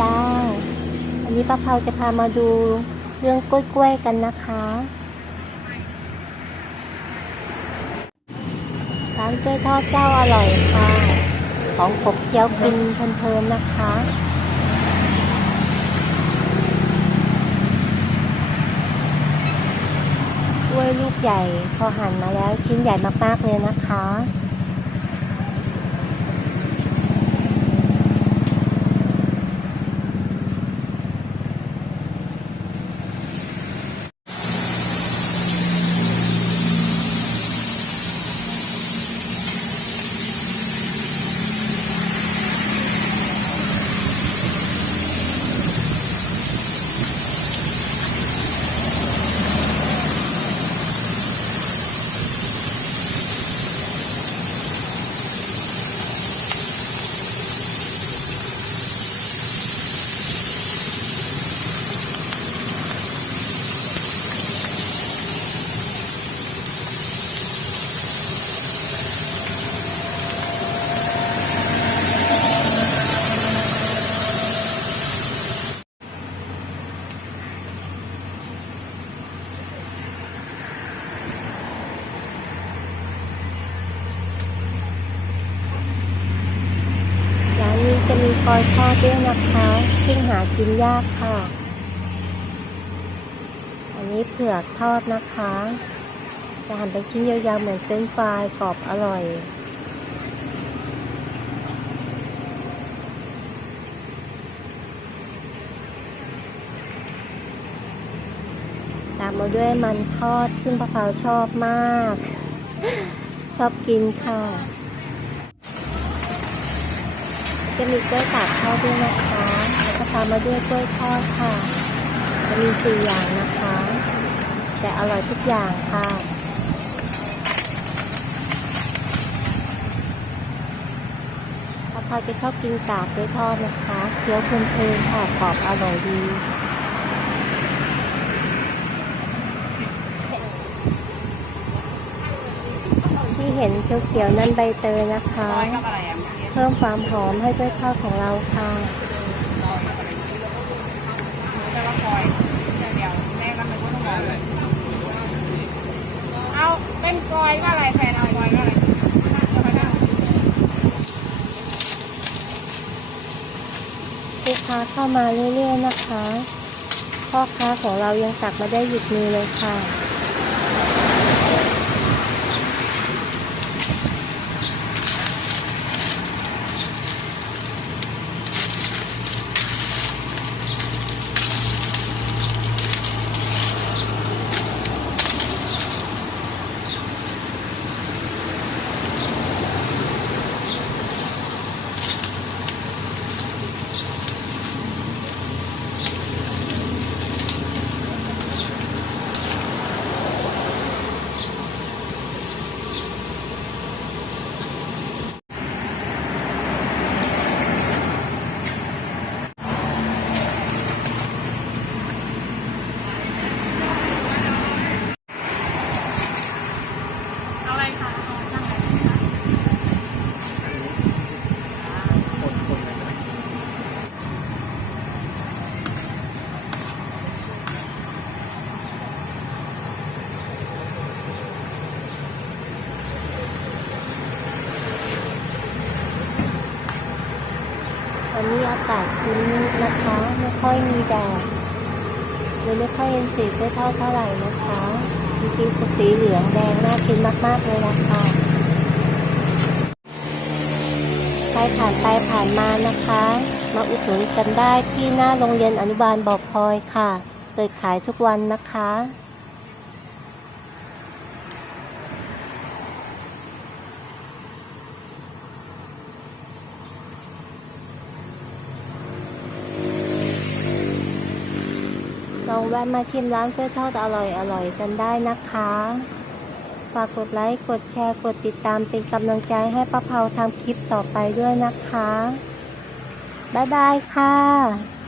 จ้า อันนี้ป้าเผาจะพามาดูเรื่องกล้วยๆกันนะคะร้านเจ้ยทอดเจ้าอร่อยค่ะ ของขบเคี้ยวกินเพลินๆนะคะกล้วยลูกใหญ่พอหั่นมาแล้วชิ้นใหญ่มากๆเลยนะคะ กอยทอดด้วยนะคะซึ่งหากินยากค่ะ อันนี้เผือกทอดนะคะ จะหั่นเป็นชิ้นยาวๆเหมือนเฟรนช์ฟรายกรอบอร่อยตามมาด้วยมันทอดซึ่งป้าเผาชอบมาก ชอบกินค่ะ จะมีกล้วยตากทอดด้วยนะคะแล้วก็ตามมาด้วยกล้วยทอดค่ะ จะมีสี่อย่างนะคะ แต่อร่อยทุกอย่างค่ะถ้าใครจะชอบกินกากกล้วยทอดนะคะเคี้ยวเพลินๆค่ะกรอบอร่อยดีที่เห็นเขียวๆนั่นใบเตยนะคะ ร้อยกับอะไรอะเมื่อกี้เพิ่มความหอมให้กล้วยทอดของเราค่ะแต่ละคอยเดี๋ยวเดี๋ยวแม่ก็ไม่รู้ต้องบอกเลยเอาเป็นกอยก็อะไรแฟนเอากอยก็อะไรจะไปได้ลูกค้าเข้ามาเรื่อยๆนะคะ พ่อค้าของเรายังตักมาได้หยุดมือเลยค่ะ วันนี้อากาศคุ้นนะคะ ไม่ค่อยมีแดดเลยไม่ค่อยเห็นสีกล้วยทอดเท่าไหร่นะคะจริงๆจะสีเหลืองแดงน่ากินมากๆเลยนะคะใครผ่านไปผ่านมานะคะ มาอุดหนุนกันได้ที่หน้าโรงเรียนอนุบาลบอกพลอยค่ะ เปิดขายทุกวันนะคะ แวะมาชิมร้านกล้วยทอดอร่อยอร่อยกันได้นะคะ ฝากกดไลค์ กดแชร์ กดติดตามเป็นกำลังใจให้ป้าเผาทำคลิปต่อไปด้วยนะคะ บ๊ายบายค่ะ